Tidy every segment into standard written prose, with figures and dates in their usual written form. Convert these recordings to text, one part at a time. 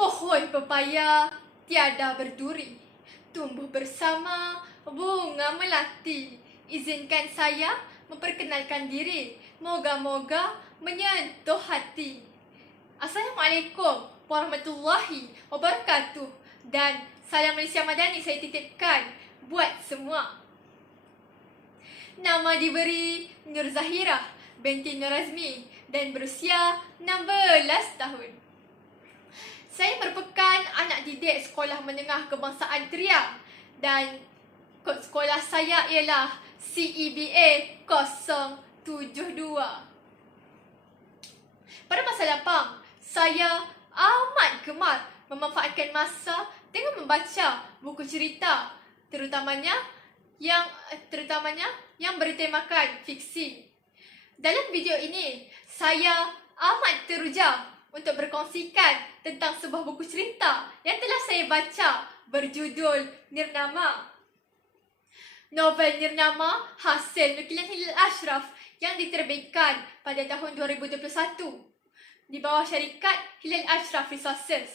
Pohon pepaya tiada berduri, tumbuh bersama bunga melati. Izinkan saya memperkenalkan diri, moga-moga menyentuh hati. Assalamualaikum warahmatullahi wabarakatuh. Dan salam Malaysia Madani saya titipkan buat semua. Nama diberi Nur Zahirah binti Nur Azmi dan berusia 16 tahun. Saya merupakan anak didik Sekolah Menengah Kebangsaan Teriak dan kod sekolah saya ialah CEBA 072. Pada masa lapang, saya amat gemar memanfaatkan masa dengan membaca buku cerita, terutamanya yang bertemakan fiksi. Dalam video ini, saya amat teruja untuk berkongsikan tentang sebuah buku cerita yang telah saya baca berjudul Nirnama. Novel Nirnama hasil nukilan Hilal Ashraf yang diterbitkan pada tahun 2021 di bawah syarikat Hilal Ashraf Resources.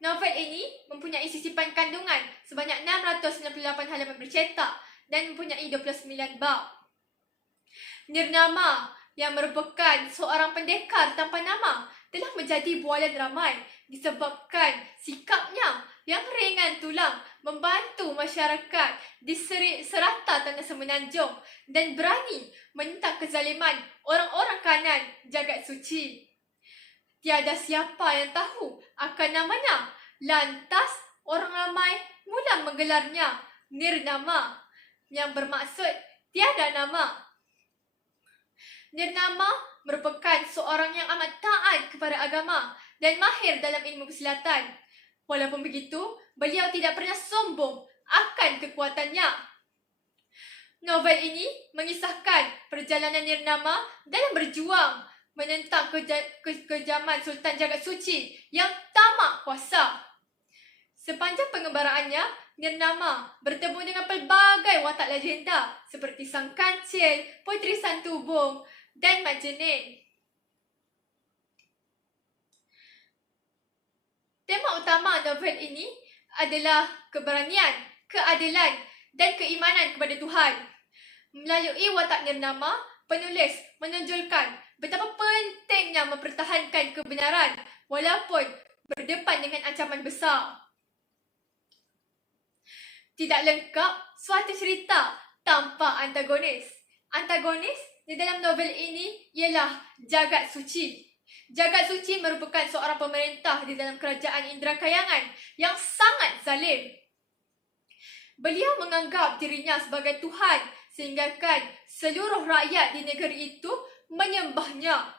Novel ini mempunyai sisipan kandungan sebanyak 698 halaman bercetak dan mempunyai 29 bab. Nirnama yang merupakan seorang pendekar tanpa nama telah menjadi bualan ramai disebabkan sikapnya yang ringan tulang membantu masyarakat di serata tanah semenanjung dan berani menentang kezaliman orang-orang kanan jagat suci. Tiada siapa yang tahu akan namanya, lantas orang ramai mula menggelarnya Nirnama yang bermaksud tiada nama. Nirnama merupakan seorang yang amat taat kepada agama dan mahir dalam ilmu kesilatan. Walaupun begitu, beliau tidak pernah sombong akan kekuatannya. Novel ini mengisahkan perjalanan Nirnama dalam berjuang menentang kejaman Sultan Jagat Suci yang tamak kuasa. Sepanjang pengembaraannya, Nirnama bertemu dengan pelbagai watak legenda seperti Sang Kancil, Puteri Santubong dan Mat Jenin. Tema utama novel ini adalah keberanian, keadilan dan keimanan kepada Tuhan. Melalui watak Nirnama, penulis menonjolkan betapa pentingnya mempertahankan kebenaran walaupun berdepan dengan ancaman besar. Tidak lengkap suatu cerita tanpa antagonis. Antagonis di dalam novel ini ialah Jagat Suci. Jagat Suci merupakan seorang pemerintah di dalam kerajaan Indra Kayangan yang sangat zalim. Beliau menganggap dirinya sebagai Tuhan sehinggakan seluruh rakyat di negeri itu menyembahnya.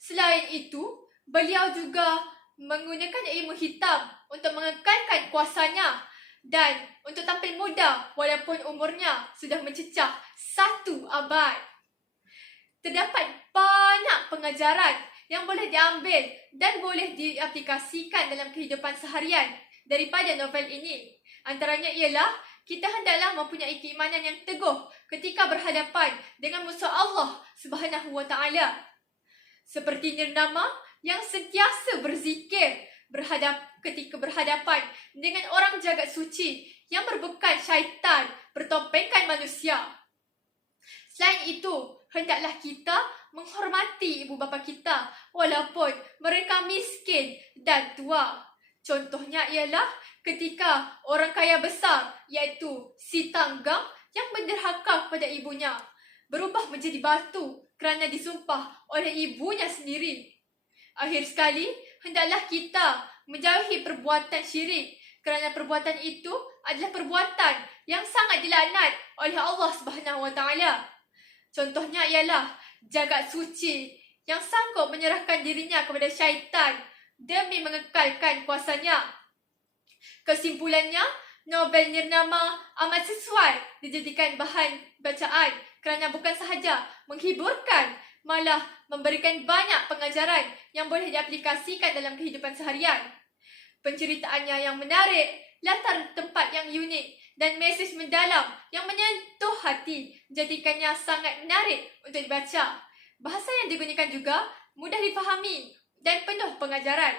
Selain itu, beliau juga menggunakan ilmu hitam untuk mengekalkan kuasanya dan untuk tampil muda walaupun umurnya sudah mencecah 1 abad. Terdapat banyak pengajaran yang boleh diambil dan boleh diaplikasikan dalam kehidupan seharian daripada novel ini. Antaranya ialah kita hendaklah mempunyai keimanan yang teguh ketika berhadapan dengan musuh Allah Subhanahu Wa Taala. Seperti Nirnama yang sentiasa berzikir ketika berhadapan dengan orang jagat suci yang merupakan syaitan bertopengkan manusia. Selain itu, hendaklah kita menghormati ibu bapa kita walaupun mereka miskin dan tua. Contohnya ialah ketika orang kaya besar iaitu si Tanggang yang menderhaka kepada ibunya berubah menjadi batu kerana disumpah oleh ibunya sendiri. Akhir sekali, hendaklah kita menjauhi perbuatan syirik kerana perbuatan itu adalah perbuatan yang sangat dilaknat oleh Allah Subhanahu Wa Taala. Contohnya ialah jagat suci yang sanggup menyerahkan dirinya kepada syaitan demi mengekalkan kuasanya. Kesimpulannya, novel Nirnama amat sesuai dijadikan bahan bacaan kerana bukan sahaja menghiburkan, malah memberikan banyak pengajaran yang boleh diaplikasikan dalam kehidupan seharian. Penceritaannya yang menarik, latar tempat yang unik dan mesej mendalam yang menyentuh hati menjadikannya sangat menarik untuk dibaca. Bahasa yang digunakan juga mudah difahami dan penuh pengajaran.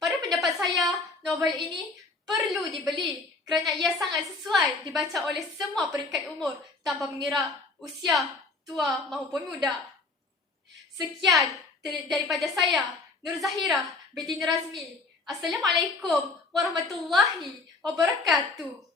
Pada pendapat saya, novel ini perlu dibeli kerana ia sangat sesuai dibaca oleh semua peringkat umur tanpa mengira usia tua maupun muda. Sekian daripada saya, Nur Zahirah binti Nur Azmi. Assalamualaikum warahmatullahi wabarakatuh.